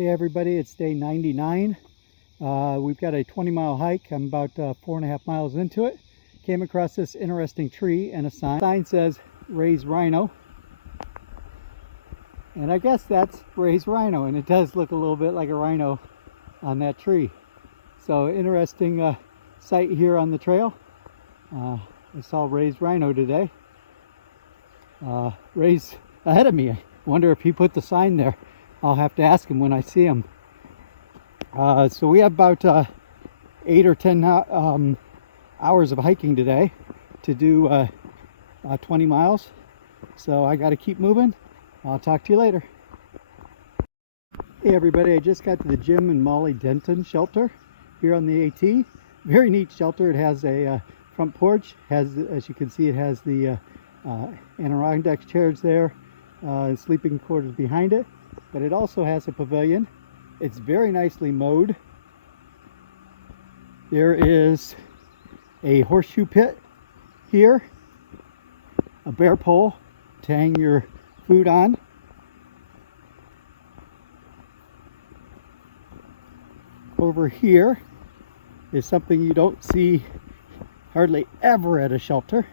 Hey everybody, it's day 99. We've got a 20-mile hike. I'm about 4.5 miles into it. Came across this interesting tree and a sign. The sign says raise rhino. And I guess that's raise rhino, and it does look a little bit like a rhino on that tree. So interesting sight here on the trail. I saw raise rhino today. Ray's ahead of me. I wonder if he put the sign there. I'll have to ask him when I see him. So we have about 8 or 10 hours of hiking today to do 20 miles. So I got to keep moving. I'll talk to you later. Hey everybody, I just got to the Jim and Molly Denton shelter here on the AT. Very neat shelter. It has a front porch. As you can see, it has the Adirondack chairs there, sleeping quarters behind it. But it also has a pavilion. It's very nicely mowed. There is a horseshoe pit here, a bear pole to hang your food on. Over here is something you don't see hardly ever at a shelter.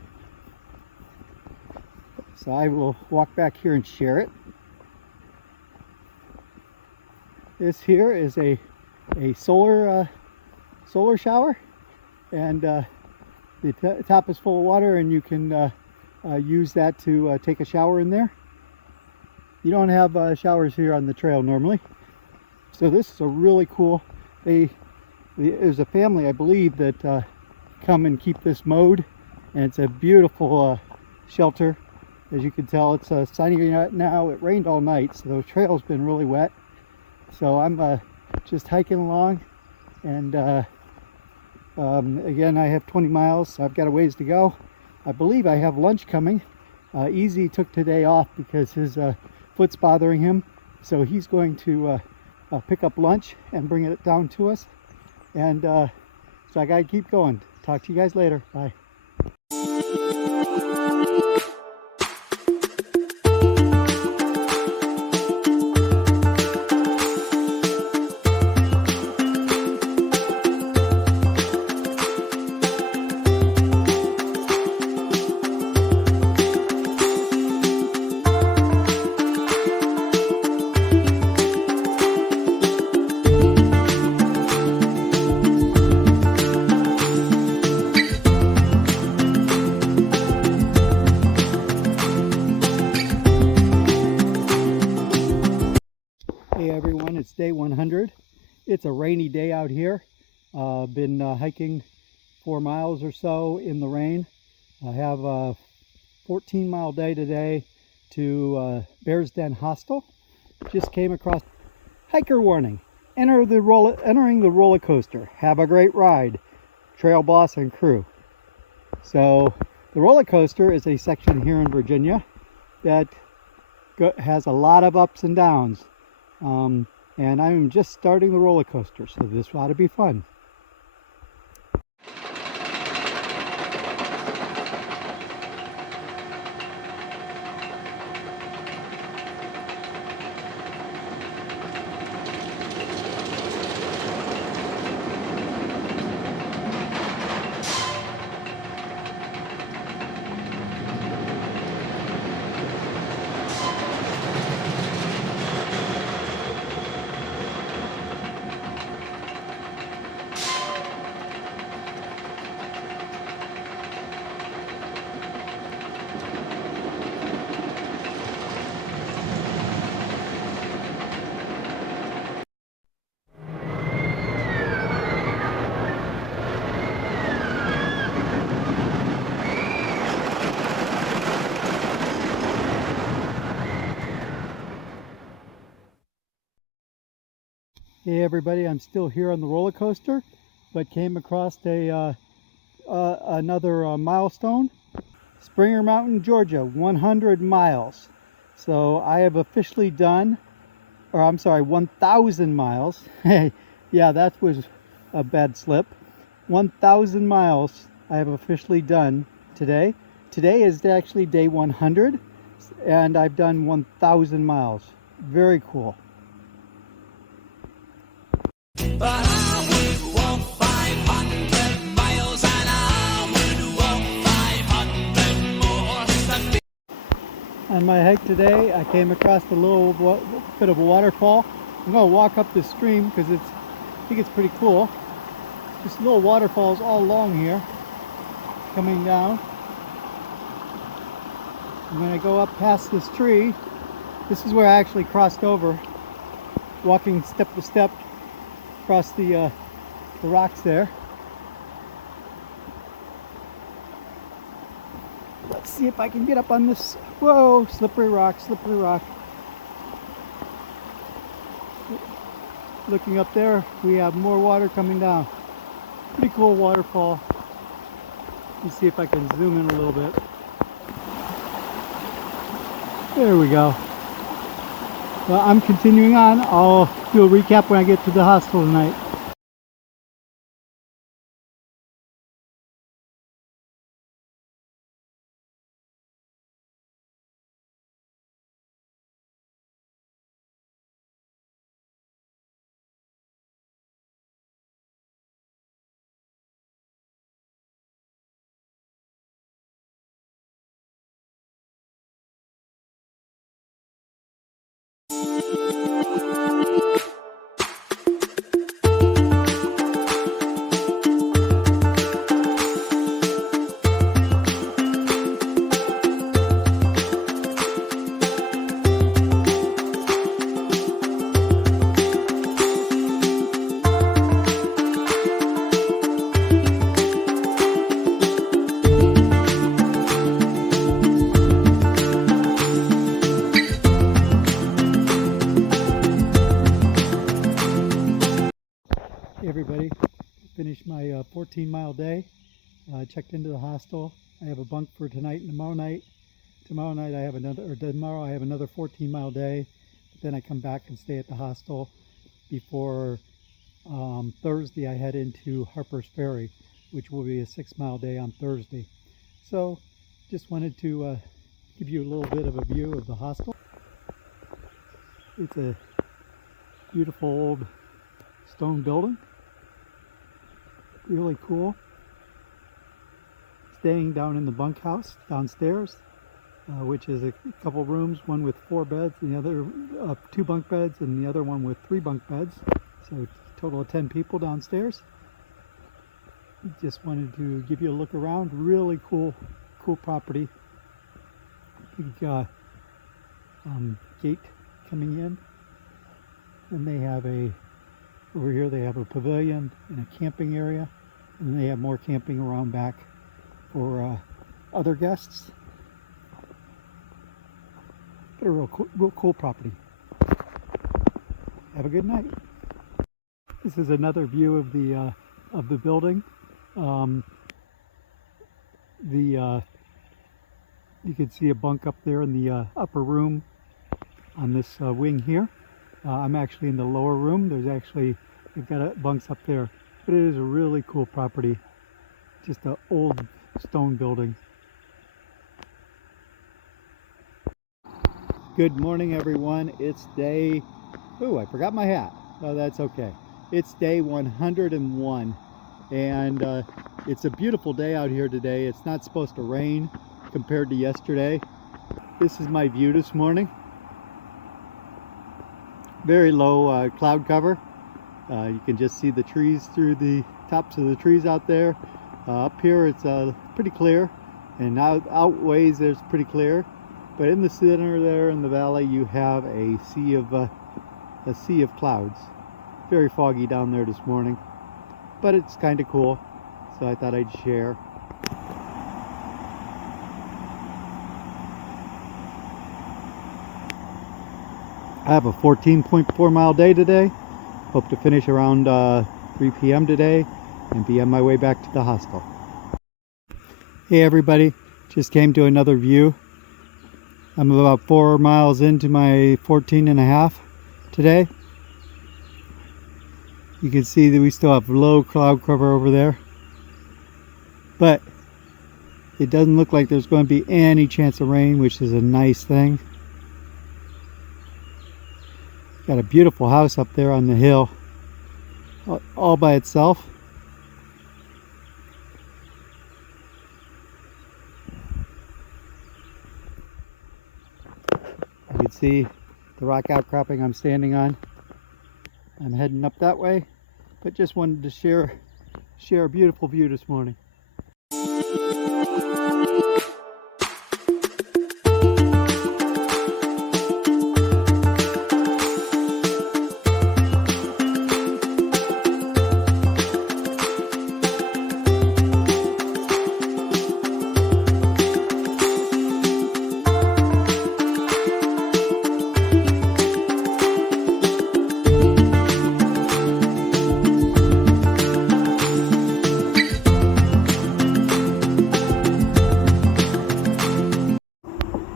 So I will walk back here and share it. This here is a solar shower, and the top is full of water, and you can use that to take a shower in there. You don't have showers here on the trail normally, so this is a really cool. There's a family, I believe, that come and keep this mowed, and it's a beautiful shelter. As you can tell, it's sunny now. It rained all night, so the trail's been really wet. So I'm just hiking along, and again, I have 20 miles, so I've got a ways to go. I believe I have lunch coming. Easy took today off because his foot's bothering him, so he's going to pick up lunch and bring it down to us. And so I gotta keep going. Talk to you guys later. Bye. Hey everyone, it's day 100. It's a rainy day out here. Been hiking 4 miles or so in the rain. I have a 14-mile day today to Bear's Den Hostel. Just came across hiker warning. Entering the roller coaster. Have a great ride. Trail boss and crew. So the roller coaster is a section here in Virginia that has a lot of ups and downs. And I'm just starting the roller coaster, so this ought to be fun. Hey everybody, I'm still here on the roller coaster, but came across another milestone. Springer Mountain, Georgia, 100 miles. So I have officially done, or I'm sorry, 1,000 miles. Yeah, that was a bad slip. 1,000 miles I have officially done today. Today is actually day 100, and I've done 1,000 miles. Very cool. But I would walk 500 miles and I would walk 500 more. On my hike today, I came across a little bit of a waterfall. I'm going to walk up this stream because I think it's pretty cool. Just little waterfalls all along here, coming down. And when I go up past this tree, this is where I actually crossed over, walking step to step across the rocks there. Let's see if I can get up on this. Whoa, slippery rock, slippery rock. Looking up there, we have more water coming down. Pretty cool waterfall. Let's see if I can zoom in a little bit. There we go. Well, I'm continuing on. I'll do a recap when I get to the hostel tonight. Hey everybody, finished my 14-mile day. Checked into the hostel. I have a bunk for tonight and tomorrow night. Tomorrow I have another 14-mile day. Then I come back and stay at the hostel before Thursday. I head into Harper's Ferry, which will be a 6-mile day on Thursday. So just wanted to give you a little bit of a view of the hostel. It's a beautiful old stone building. Really cool. Staying down in the bunkhouse downstairs, which is a couple rooms, one with 4 beds, and the other 2 bunk beds, and the other one with 3 bunk beds. So a total of 10 people downstairs. Just wanted to give you a look around. Really cool property. Big gate coming in, and they have over here they have a pavilion and a camping area, and they have more camping around back for other guests. But a real cool property. Have a good night. This is another view of the building. You can see a bunk up there in the upper room on this wing here. I'm actually in the lower room. They've got bunks up there. But it is a really cool property. Just an old stone building. Good morning, everyone. It's day... Oh, I forgot my hat. Oh, that's okay. It's day 101. And it's a beautiful day out here today. It's not supposed to rain compared to yesterday. This is my view this morning. Very low cloud cover. You can just see the trees through the tops of the trees out there. Up here it's pretty clear, and out ways there's pretty clear. But in the center there in the valley you have a sea of clouds. Very foggy down there this morning, but it's kind of cool, so I thought I'd share. I have a 14.4 mile day today. Hope to finish around 3 p.m. today and be on my way back to the hostel. Hey everybody, just came to another view. I'm about 4 miles into my 14.5 today. You can see that we still have low cloud cover over there, but it doesn't look like there's going to be any chance of rain, which is a nice thing. Got a beautiful house up there on the hill. all by itself. You can see the rock outcropping I'm standing on. I'm heading up that way, but just wanted to share a beautiful view this morning.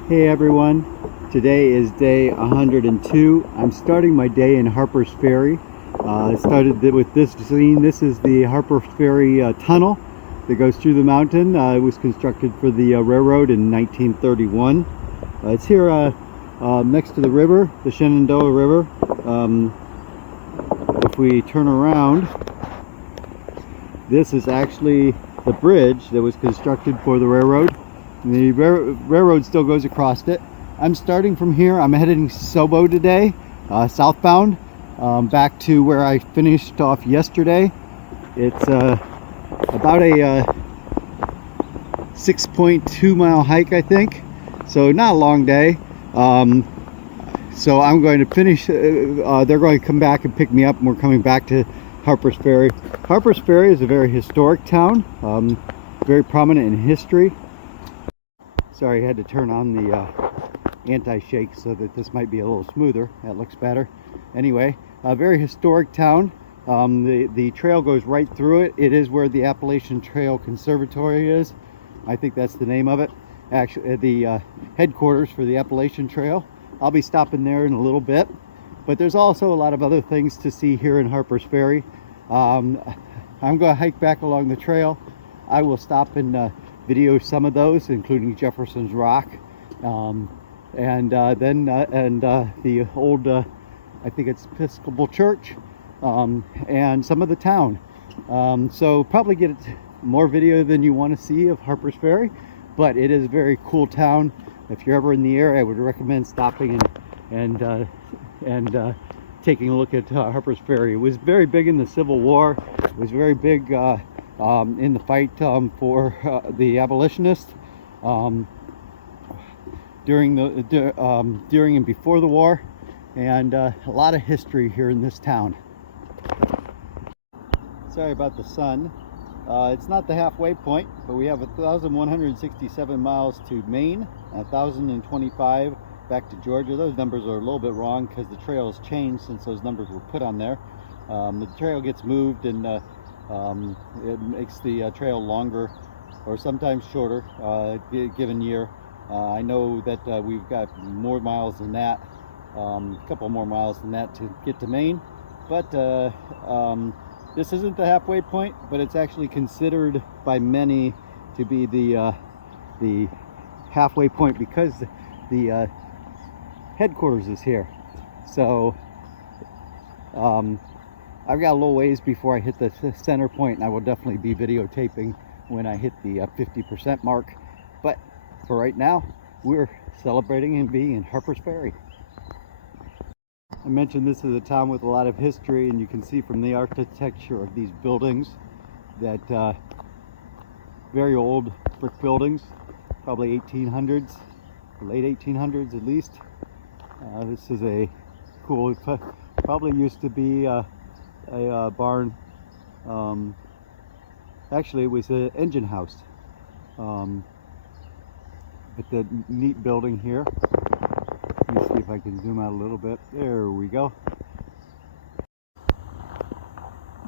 Hey everyone, today is day 102. I'm starting my day in Harper's Ferry. I started with this scene. This is the Harper's Ferry tunnel that goes through the mountain. It was constructed for the railroad in 1931. It's here next to the river, the Shenandoah River. If we turn around, this is actually the bridge that was constructed for the railroad. The railroad still goes across it. I'm starting from here. I'm heading Sobo today, southbound, back to where I finished off yesterday. It's about a 6.2 mile hike, I think. So not a long day. So I'm going to finish. They're going to come back and pick me up, and we're coming back to Harper's Ferry. Harper's Ferry is a very historic town, very prominent in history. Sorry, I had to turn on the anti-shake so that this might be a little smoother. That looks better. Anyway, a very historic town. The trail goes right through it. It is where the Appalachian Trail Conservatory is. I think that's the name of it. Actually, the headquarters for the Appalachian Trail. I'll be stopping there in a little bit. But there's also a lot of other things to see here in Harper's Ferry. I'm going to hike back along the trail. I will stop and video some of those, including Jefferson's Rock, and the old, I think it's Episcopal Church, and some of the town. So probably get more video than you want to see of Harper's Ferry, but it is a very cool town. If you're ever in the area, I would recommend stopping and taking a look at Harper's Ferry. It was very big in the Civil War. It was very big in the fight for the abolitionists during and before the war, and a lot of history here in this town. Sorry about the sun. It's not the halfway point, but we have 1,167 miles to Maine, 1,025 back to Georgia. Those numbers are a little bit wrong because the trail has changed since those numbers were put on there. The trail gets moved, and it makes the trail longer or sometimes shorter given year. I know that we've got more miles than that, a couple more miles than that to get to Maine, but this isn't the halfway point, but it's actually considered by many to be the halfway point because the headquarters is here. So I've got a little ways before I hit the center point, and I will definitely be videotaping when I hit the 50% mark. But for right now, we're celebrating and being in Harper's Ferry. I mentioned this is a town with a lot of history, and you can see from the architecture of these buildings that very old brick buildings, probably 1800s, late 1800s at least. This is a cool, probably used to be a barn. Actually, it was an engine house. But the neat building here. Let me see if I can zoom out a little bit. There we go.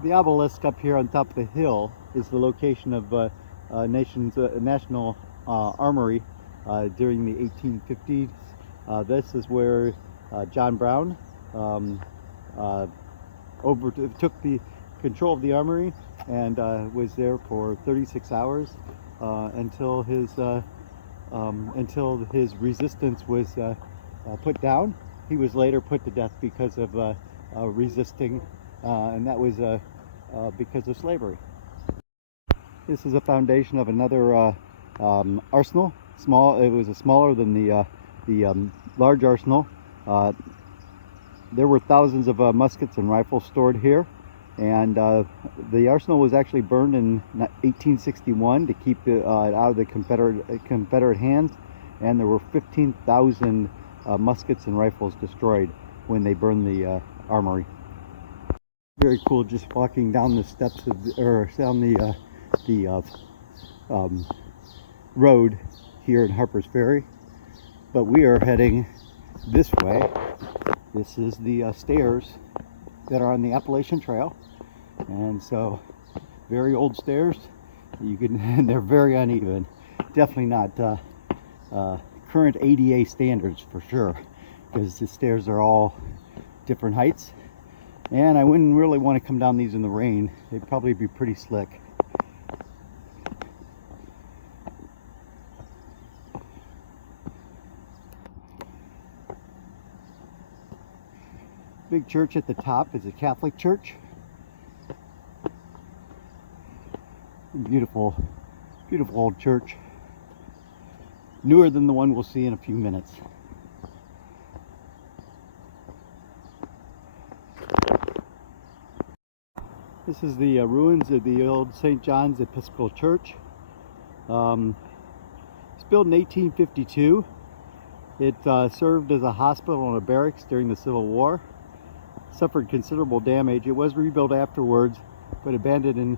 The obelisk up here on top of the hill is the location of National Armory during the 1850s. This is where John Brown took the control of the armory and was there for 36 hours until his resistance was put down. He was later put to death because of resisting, and that was because of slavery. This is a foundation of another arsenal. It was smaller than the large arsenal. There were thousands of muskets and rifles stored here, and the arsenal was actually burned in 1861 to keep it out of the Confederate hands, and there were 15,000 muskets and rifles destroyed when they burned the armory. Very cool, just walking down the steps down the road here in Harper's Ferry, but we are heading this way. This is the stairs that are on the Appalachian Trail, and so very old stairs. And they're very uneven. Definitely not current ADA standards for sure, because the stairs are all different heights, and I wouldn't really want to come down these in the rain. They'd probably be pretty slick. Big church at the top is a Catholic church. Beautiful, beautiful old church. Newer than the one we'll see in a few minutes. This is the ruins of the old St. John's Episcopal Church. It's built in 1852. It served as a hospital and a barracks during the Civil War. Suffered considerable damage. It was rebuilt afterwards, but abandoned in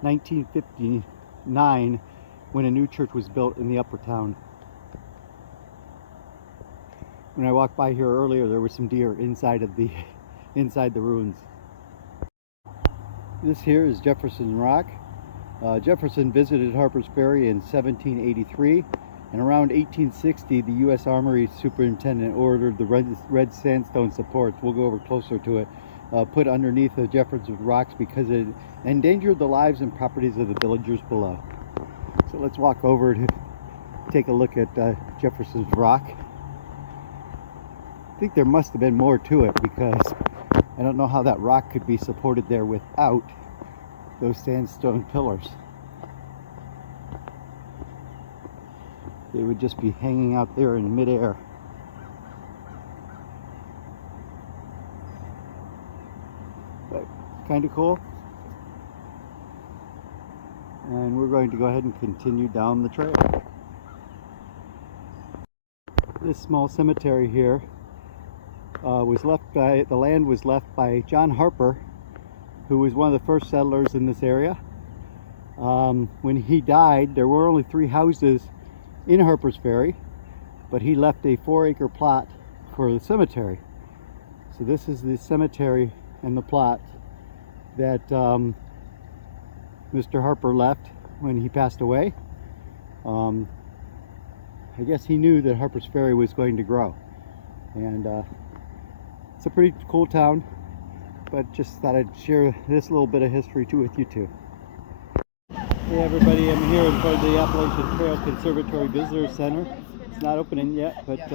1959 when a new church was built in the upper town. When I walked by here earlier, there were some deer inside the ruins. This here is Jefferson Rock. Jefferson visited Harper's Ferry in 1783, and around 1860 the U.S. Armory Superintendent ordered the red sandstone supports, we'll go over closer to it, put underneath the Jefferson rocks because it endangered the lives and properties of the villagers below. So let's walk over to take a look at Jefferson's Rock. I think there must have been more to it, because I don't know how that rock could be supported there without those sandstone pillars. They would just be hanging out there in midair. But kind of cool. And we're going to go ahead and continue down the trail. This small cemetery here the land was left by John Harper, who was one of the first settlers in this area. When he died, there were only 3 houses in Harper's Ferry, but he left a 4-acre plot for the cemetery. So this is the cemetery and the plot that Mr. Harper left when he passed away. I guess he knew that Harper's Ferry was going to grow, and it's a pretty cool town, but just thought I'd share this little bit of history with you too. Hey everybody, I'm here in front of the Appalachian Trail Conservatory Visitor Center. It's not opening yet, but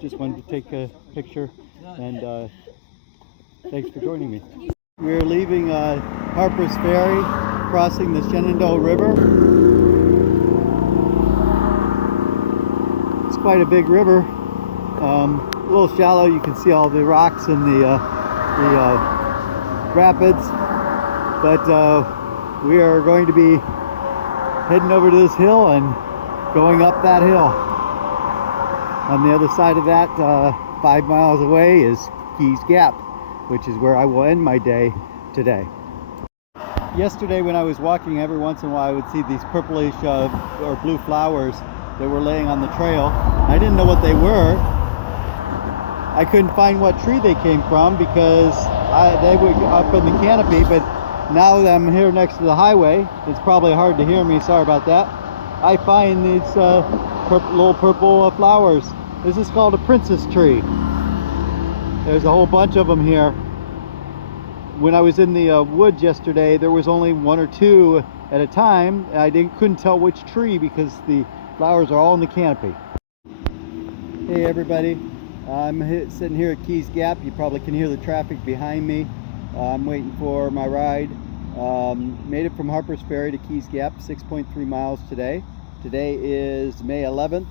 just wanted to take a picture, and thanks for joining me. We're leaving Harper's Ferry, crossing the Shenandoah River. It's quite a big river, a little shallow. You can see all the rocks and the rapids, but we are going to be heading over to this hill and going up that hill. On the other side of that, 5 miles away, is Keys Gap, which is where I will end my day today. Yesterday when I was walking, every once in a while I would see these purplish or blue flowers that were laying on the trail. I didn't know what they were. I couldn't find what tree they came from because they were up in the canopy, but now that I'm here next to the highway, it's probably hard to hear me, sorry about that. I find these little purple flowers. This is called a princess tree. There's a whole bunch of them here. When I was in the woods yesterday, there was only 1 or 2 at a time. I couldn't tell which tree because the flowers are all in the canopy. Hey everybody, I'm sitting here at Keys Gap. You probably can hear the traffic behind me. I'm waiting for my ride. Made it from Harper's Ferry to Keys Gap, 6.3 miles today. Today is May 11th,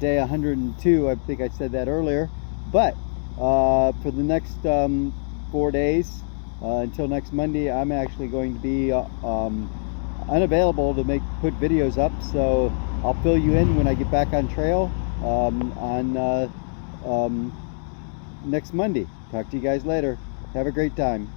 day 102. I think I said that earlier. But for the next 4 days, until next Monday, I'm actually going to be unavailable to put videos up. So I'll fill you in when I get back on trail on next Monday. Talk to you guys later. Have a great time.